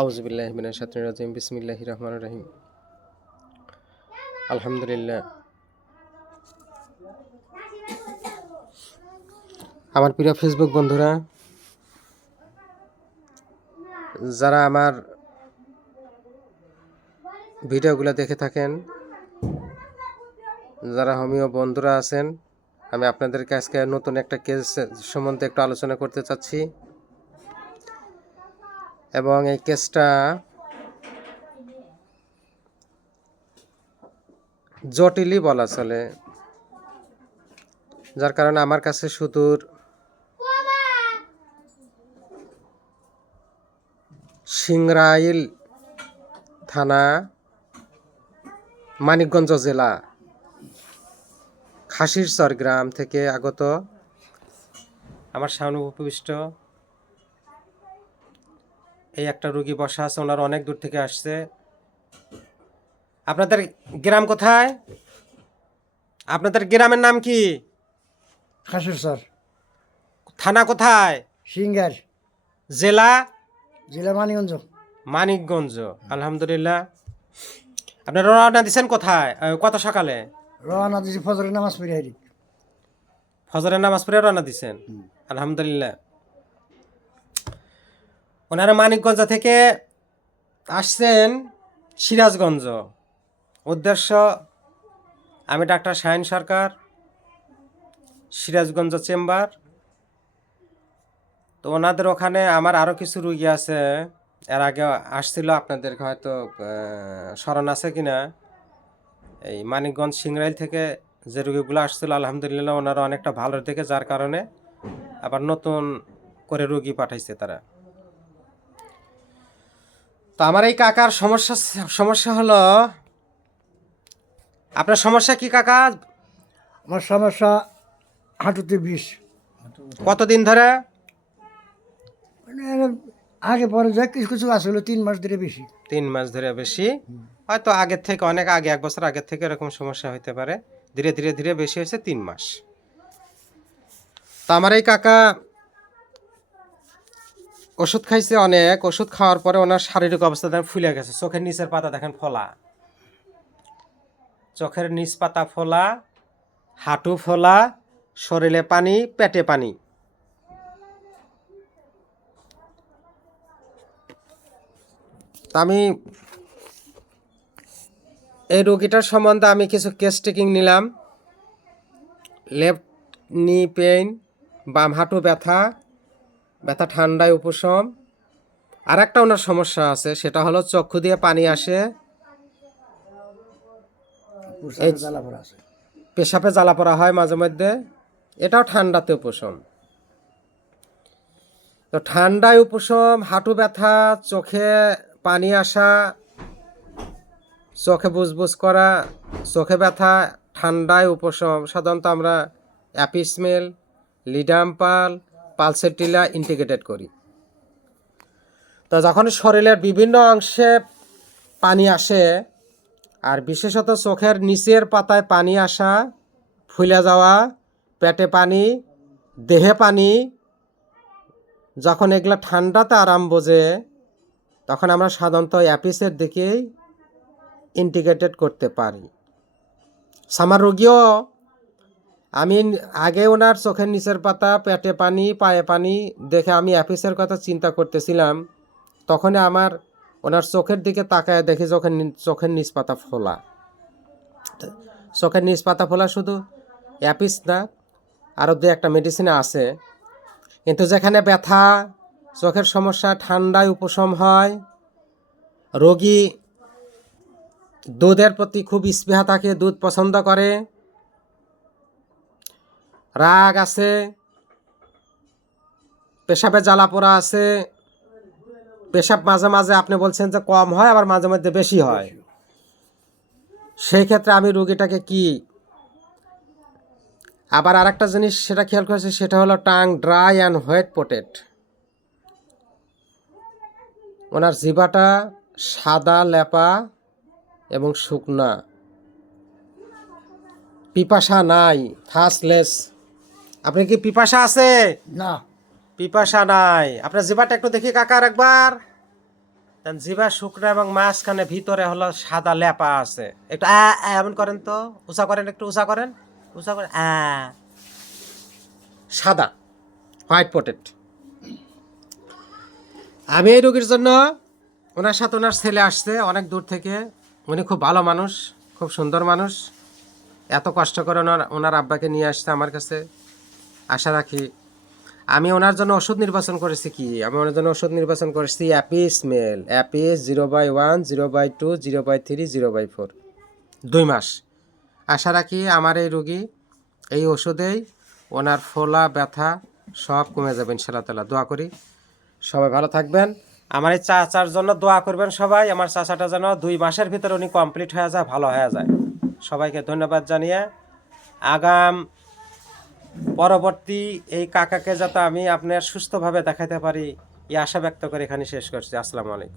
আউযুবিল্লাহি মিনাশ শাইতানির রাজিম বিসমিল্লাহির রহমানির রহিম আলহামদুলিল্লাহ। আমার প্রিয় ফেসবুক বন্ধুরা, যারা আমার ভিডিওগুলো দেখে থাকেন, যারা হোমিও বন্ধুরা আছেন, আমি আপনাদেরকে আজকে নতুন একটা কেস সম্বন্ধে একটু আলোচনা করতে চাচ্ছি। এবং এই কেসটা জটিলই বলা চলে, যার কারণে আমার কাছে সুদূর সিংরাইল থানা, মানিকগঞ্জ জেলা, খাসিরচর গ্রাম থেকে আগত আমার সামনে উপবিষ্ট এই একটা রুগী বসা আছে। ওনারা অনেক দূর থেকে আসছে। আপনাদের গ্রাম কোথায়? আপনাদের গ্রামের নাম কি? খাসিরচর। থানা কোথায়? সিঙ্গার। জেলা? জেলা মানিকগঞ্জ। মানিকগঞ্জ। আলহামদুলিল্লাহ। আপনারা রওনা দিচ্ছেন কোথায়? কত সকালে? রওনা দিয়েছি ফজরের নামাজ পড়ে হারি। ফজরের নামাজ পড়ে রওনা দিচ্ছেন? আলহামদুলিল্লাহ। ওনারা মানিকগঞ্জ থেকে আসছেন সিরাজগঞ্জ। উদ্দেশ্য, আমি ডাক্তার শাহিন সরকার, সিরাজগঞ্জ চেম্বার। তো ওনাদের ওখানে আমার আরও কিছু রুগী আছে, এর আগে আসছিল, আপনাদের হয়তো স্মরণ আছে কিনা। এই মানিকগঞ্জ সিংরাইল থেকে যে রুগীগুলো আসছিল, আলহামদুলিল্লাহ ওনারা অনেকটা ভালো থেকে, যার কারণে আবার নতুন করে রুগী পাঠাইছে তারা। তো আমার এই কাকার সমস্যা হলো, আপনার সমস্যা কি কাকা? আমার সমস্যা হাঁটুতে বিষ। কতদিন ধরে? মানে আগে পরে যা কিছু কিছু আসলে 3 মাস ধরে বেশি। 3 মাস ধরে বেশি, হয়তো আগের থেকে অনেক আগে, 1 বছর আগের থেকে এরকম সমস্যা হতে পারে। ধীরে ধীরে ধীরে বেশি হয়েছে 3 মাস। তো আমার এই কাকা ওষুধ খাইছে, অনেক ওষুধ খাওয়ার পরে ওনার শারীরিক অবস্থা দেখেন ফুলে গেছে। চোখের নিচের পাতা দেখেন ফোলা, চোখের নিচ পাতা ফোলা, হাঁটু ফোলা, শরীরে পানি, পেটে পানি। তা আমি এই রোগীটার সম্বন্ধে আমি কিছু কেস টেকিং নিলাম। লেফট নি পেইন, বাম হাঁটু ব্যথা, ব্যথা ঠান্ডায় উপশম। আর একটা ওনার সমস্যা আছে, সেটা হলো চক্ষু দিয়ে পানি আসে, পেশাবে জ্বালা পড়া হয় মাঝে মধ্যে, এটাও ঠান্ডাতে উপশম। তো ঠান্ডায় উপশম, হাঁটু ব্যথা, চোখে পানি আসা, চোখে বুজবুজ করা, চোখে ব্যথা, ঠান্ডায় উপশম সাধারণত আমরা অ্যাপিসমেল, লিডাম্পাল, পালসেটিলা ইন্টিগ্রেটেড করি। তো যখন শরীরের বিভিন্ন অংশে পানি আসে, আর বিশেষত চোখের নিচের পাতায় পানি আসা, ফুলে যাওয়া, পেটে পানি, দেহে পানি, যখন এগুলা ঠান্ডাতে আরাম বোঝে, তখন আমরা সাধারণত অ্যাপিসের দিকেই ইন্টিগ্রেটেড করতে পারি। আমার রোগীও, আমি আগে ওনার চোখের নিচের পাতা, পেটে পানি, পায়ে পানি দেখে আমি অ্যাপিসের কথা চিন্তা করতেছিলাম। তখনই আমার ওনার চোখের দিকে তাকায় দেখি চোখের নিচ পাতা ফোলা। চোখের নিচ পাতা ফোলা শুধু অ্যাপিস না, আরও 2-1টা মেডিসিনে আছে। কিন্তু যেখানে ব্যথা, চোখের সমস্যা, ঠান্ডায় উপশম হয়, রোগী দুধের প্রতি খুব স্পৃহা থাকে, দুধ পছন্দ করে, রাগ আছে, পেশাবে জ্বালা পোড়া আছে, পেশাব মাঝে মাঝে আপনি বলছেন যে কম হয়, আবার মাঝে মধ্যে বেশি হয়। সেই ক্ষেত্রে আমি রোগীটাকে কি, আবার আর একটা জিনিস সেটা খেয়াল করেছি, সেটা হলো টাং ড্রাই অ্যান্ড হোয়েট পোটেট। ওনার জিভাটা সাদা লেপা এবং শুকনা, পিপাসা নাই, থার্স্টলেস। আপনি কি পিপাসা আছে? না, পিপাসা নাই। আপনার জিভাটা একটু দেখি কাকার একবার। জিভা শুকনো এবং মাঝখানে ভিতরে হলো সাদা লেপা আছে। একটু এমন করেন তো, উঁচা করেন, একটু উঁচা করেন, উঁচা করেন। সাদা, হোয়াইট পটেট। আমি এই রোগীর জন্য, ওনার সাথে ওনার ছেলে আসছে অনেক দূর থেকে। উনি খুব ভালো মানুষ, খুব সুন্দর মানুষ। এত কষ্ট করে ওনার আব্বাকে নিয়ে আসছে আমার কাছে। আশা রাখি আমি ওনার জন্য ওষুধ নির্বাচন করেছি কি, আমি ওনার জন্য ওষুধ নির্বাচন করেছি অ্যাপিস মেল, অ্যাপিস 0/1, 0/2, 0/3, 0/4, 2 মাস। আশা রাখি আমার এই রোগী এই ওষুধেই ওনার ফোলা ব্যথা সব কমে যাবে ইনশাআল্লাহ তাআলা। দোয়া করি সবাই ভালো থাকবেন। আমার এই চাচার জন্য দোয়া করবেন সবাই। আমার চাচাটা যেন 2 মাসের ভিতরে উনি কমপ্লিট হয়ে যায়, ভালো হয়ে যায়। সবাইকে ধন্যবাদ জানিয়ে পরবর্তী এই কাকাকে যাতে আমি আপনার সুস্থভাবে দেখাতে পারি এই আশা ব্যক্ত করে এখানে শেষ করছি। আসসালামু আলাইকুম।